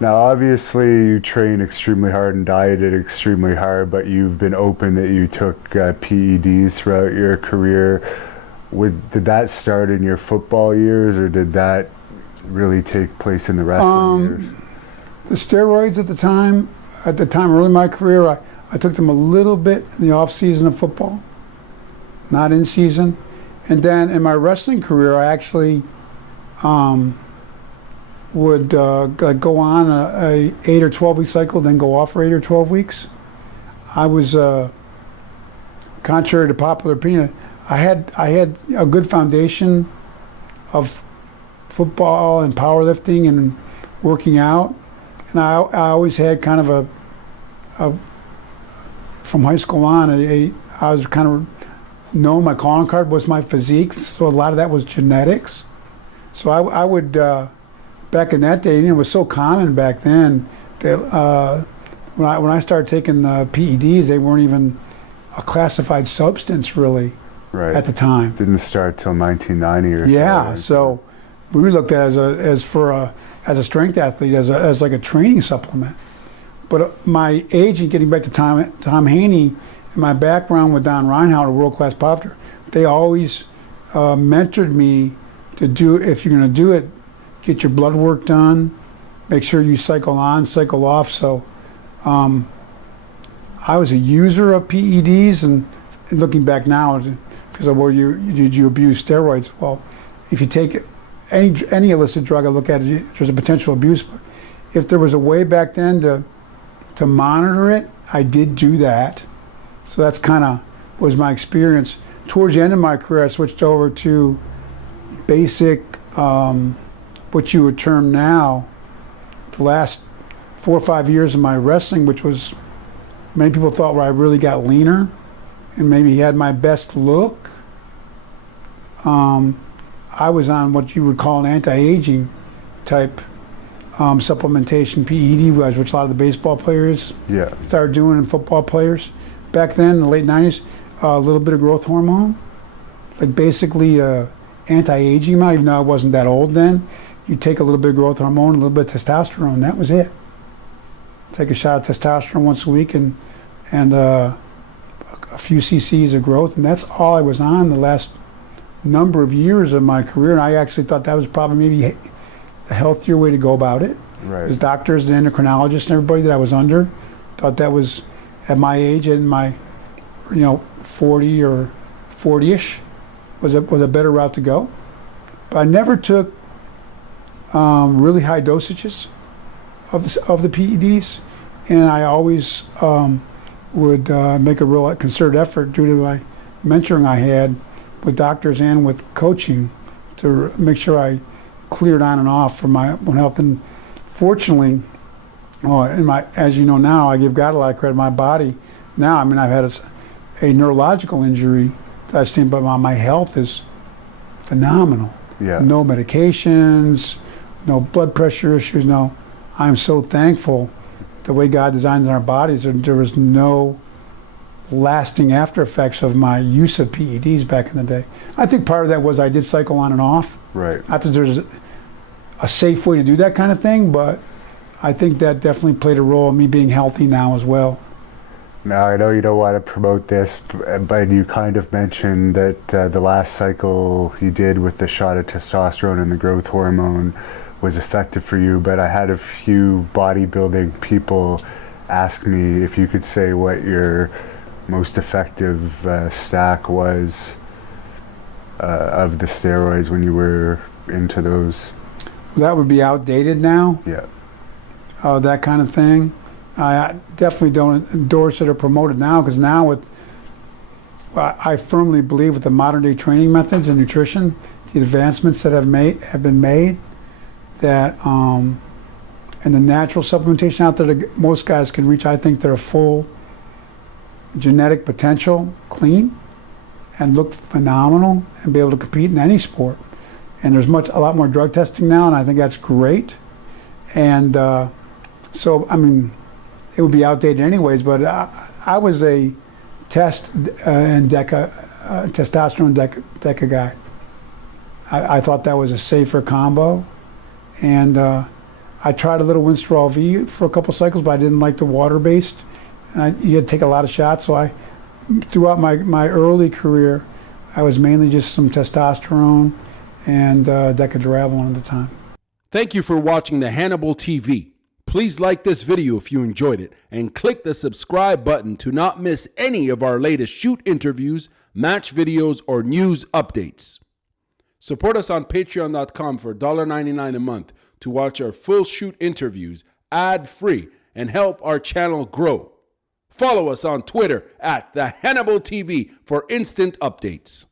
Now, obviously, you train extremely hard and dieted extremely hard, but you've been open that you took PEDs throughout your career. Did that start in your football years, or did that really take place in the wrestling years? The steroids at the time early in my career, I took them a little bit in the off season of football, not in season. And then in my wrestling career, I actually would go on a 8 or 12 week cycle, then go off for 8 or 12 weeks. I was, contrary to popular opinion, I had a good foundation of football and powerlifting and working out, and I always had kind of a from high school on, I was kind of known, my calling card was my physique, so a lot of that was genetics. So I would, back in that day, it was so common back then that when I started taking the PEDs, they weren't even a classified substance really at the time. Didn't start till 1990 or so. Yeah, so we looked at it as a strength athlete, as like a training supplement. But my agent, getting back to Tom Haney, and my background with Don Reinhardt, a world-class powerlifter, they always mentored me to do, if you're going to do it, get your blood work done, make sure you cycle on, cycle off. So I was a user of PEDs, and looking back now, because of where did you abuse steroids? Well, if you take any illicit drug, I look at it, there's a potential abuse. But if there was a way back then to monitor it, I did do that. So that's kind of was my experience. Towards the end of my career, I switched over to basic, what you would term now, the last 4 or 5 years of my wrestling, which was, many people thought where I really got leaner and maybe had my best look. I was on what you would call an anti-aging type supplementation, PED was, which a lot of the baseball players started doing, and football players. Back then, in the late 90s, a little bit of growth hormone, like basically anti-aging amount, even though I wasn't that old then. You take a little bit of growth hormone, a little bit of testosterone, that was it. Take a shot of testosterone once a week and a few cc's of growth, and that's all I was on the last number of years of my career, and I actually thought that was probably maybe a healthier way to go about it. Right. As doctors and endocrinologists and everybody that I was under thought that was, at my age, in my 40 or 40-ish, was a better route to go. But I never took really high dosages of the PEDs, and I always would make a real concerted effort, due to my mentoring I had with doctors and with coaching, to make sure I cleared on and off for my own health. And fortunately, as you know now, I give God a lot of credit. My body now, I mean, I've had a neurological injury that I've seen, but my health is phenomenal. Yeah. No medications, no blood pressure issues. No, I'm so thankful the way God designs our bodies. There was no lasting after effects of my use of PEDs back in the day. I think part of that was I did cycle on and off. Right. Not that there's a safe way to do that kind of thing, but I think that definitely played a role in me being healthy now as well. Now, I know you don't want to promote this, but you kind of mentioned that the last cycle you did with the shot of testosterone and the growth hormone was effective for you, but I had a few bodybuilding people ask me if you could say what your most effective stack was of the steroids when you were into those. That would be outdated now. Yeah. That kind of thing. I definitely don't endorse it or promote it now, because now I firmly believe with the modern day training methods and nutrition, the advancements that have been made, that and the natural supplementation out there that most guys can reach, I think they're a full genetic potential, clean, and look phenomenal and be able to compete in any sport. And there's a lot more drug testing now, and I think that's great. And so, I mean, it would be outdated anyways, but I was a testosterone DECA guy. I thought that was a safer combo, and I tried a little Winstrol V for a couple cycles, but I didn't like the water-based. And you had to take a lot of shots, so throughout my early career, I was mainly just some testosterone and Decadurabolin at the time. Thank you for watching the Hannibal TV. Please like this video if you enjoyed it and click the subscribe button to not miss any of our latest shoot interviews, match videos, or news updates. Support us on patreon.com for $1.99 a month to watch our full shoot interviews ad-free and help our channel grow. Follow us on Twitter at the Hannibal TV for instant updates.